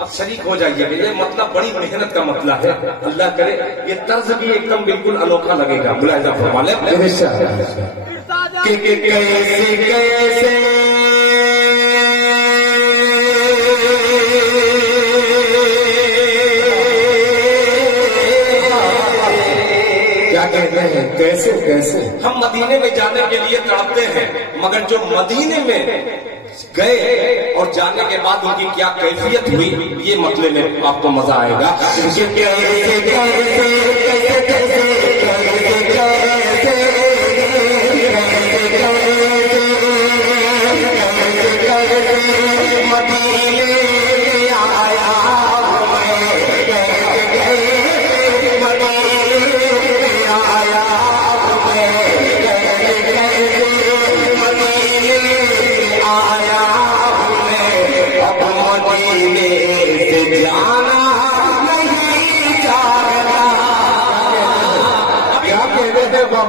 अब शरीक हो जाइए। ये मतलब बड़ी मेहनत का मतला है। अल्लाह करे ये तर्ज भी एकदम बिल्कुल अनोखा लगेगा। मुलाहिजा फरमा लें कि कैसे कैसे क्या कहते हैं, कैसे कैसे हम मदीने में जाने के लिए तड़पते हैं, मगर जो मदीने में गए और जाने के बाद उनकी क्या कैफियत हुई, ये मतलब में आपको मजा आएगा।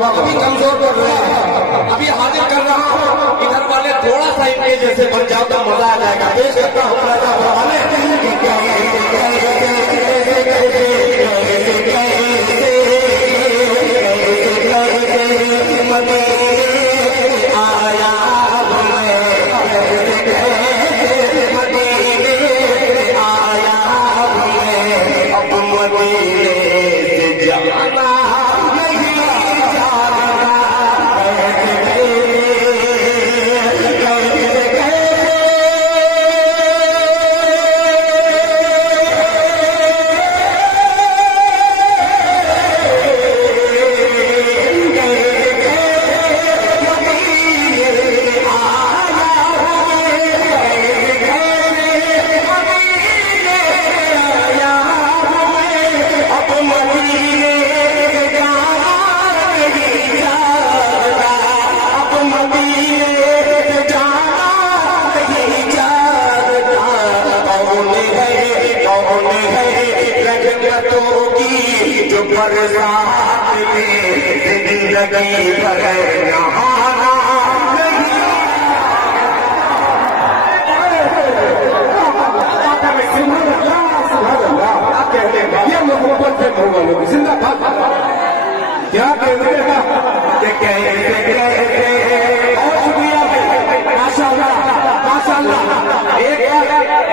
अभी कमजोर कर रहे हैं, अभी हाजिर कर रहा हूँ। इधर वाले थोड़ा सा इनके जैसे बन जाओ तो मजा आ जाएगा। देश करता हूँ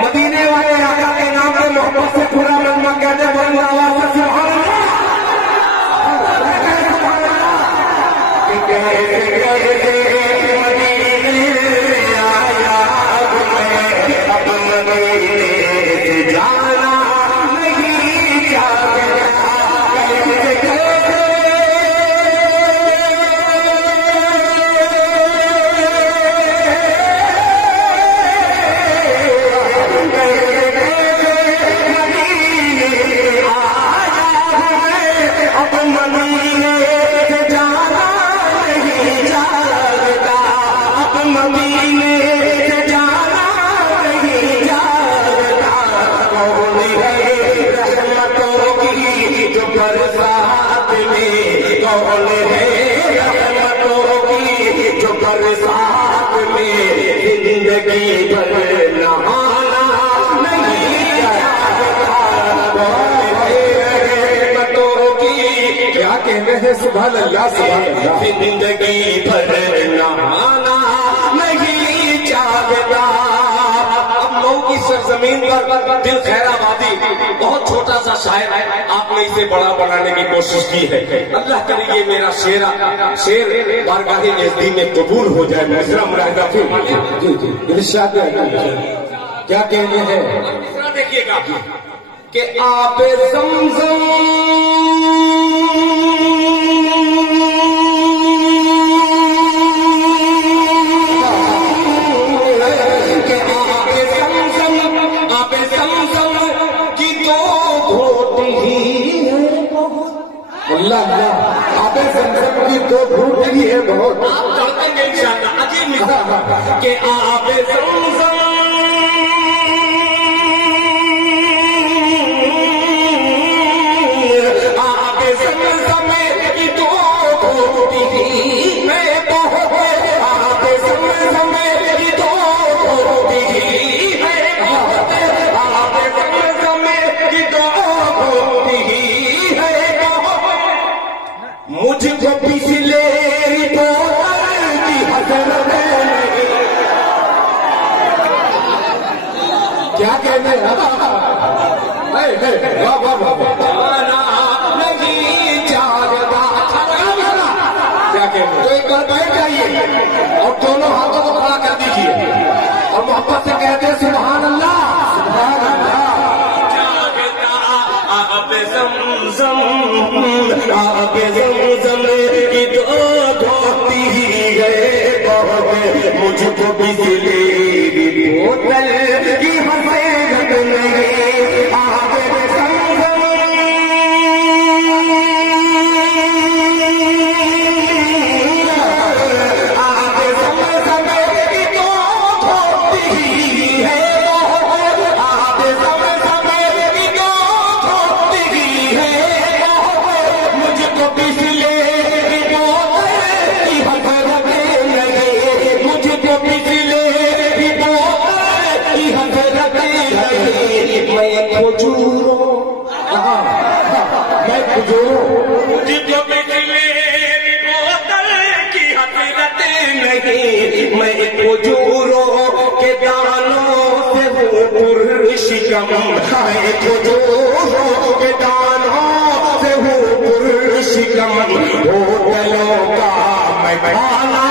मदीने वाले आका के नाम पे मोहब्बत से पूरा मजमा कहते हैं। आवाज से सुभान अल्लाह सुभान अल्लाह। जिंदगी भर नहाना नहीं चाहता। हम लोगों की सरजमीन पर दिल खैराबादी बहुत छोटा सा शायर है, आपने इसे बड़ा बनाने की कोशिश की है। अल्लाह करे ये मेरा शेर बारगाहे नज़दीक में कबूल हो जाए। जी जी इरशाद क्या कहने हैं, देखिएगा कि आप आबे ज़मज़म की तो घूट ही है बहुत। आप चढ़ते हैं इंशाअल्लाह। अजीब मिसाल के आबे ज़मज़म की तो घूट ही है बहुत। आबे ज़मज़म की तो घूट ही है बहुत। आबे क्या कहने नहीं जागता, क्या कहने। तो एक बार बैठ जाइए और दोनों हाथों को खड़ा कर दीजिए और मोहब्बत से कहते हैं सुभान अल्लाह, सुभान अल्लाह। आब ज़मज़म की दो धोती है बहुत, मुझको बिजली बोतल की हसरत नहीं। आब ज़मज़म की दो धोती है बहुत, आब ज़मज़म की दो धोती है बहुत, मुझको बिजली बोतल की हसरत नहीं, मुझको बिजली बोतल की हसरत नहीं। मैं खुजूरों, मैं खुजूरों, मुझको बिजली बोतल की हसरत नहीं। मैं खुजूरों के दानों से हूँ पुरशिकम, मैं खुजूरों के दानों से हूँ पुरशिकम। होटलों का मैं खाना